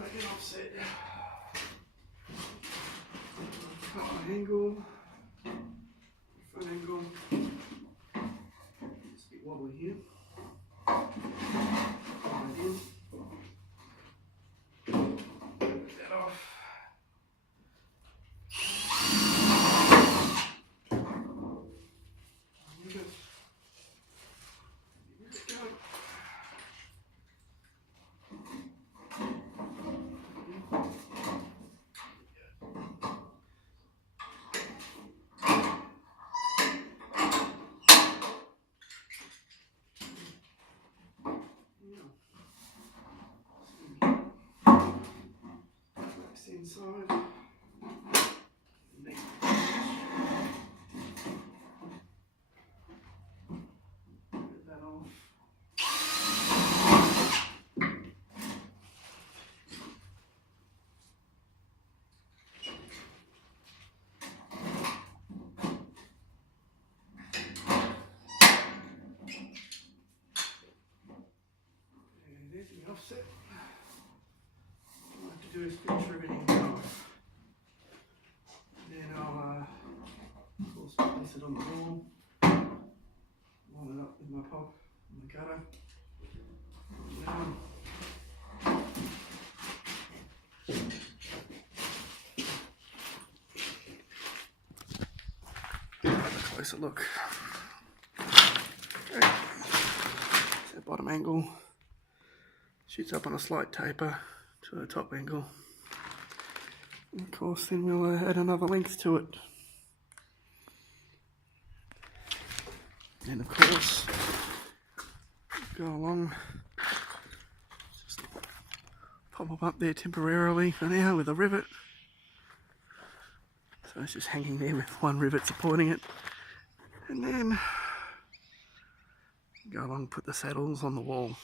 back in offset. Cut my angle, front angle. It's a bit wobbly here. Right in. Get that off. Inside. Next get that off. And there's the offset. All I have to do is finish everything off. Then I'll of course place it on the wall, line it up with my pop and the cutter. Have a closer look. Okay. So bottom angle shoots up on a slight taper to the top angle. And of course then we'll add another length to it. And of course go along, just pop them up there temporarily for now with a rivet. So it's just hanging there with one rivet supporting it. And then go along, put the saddles on the wall.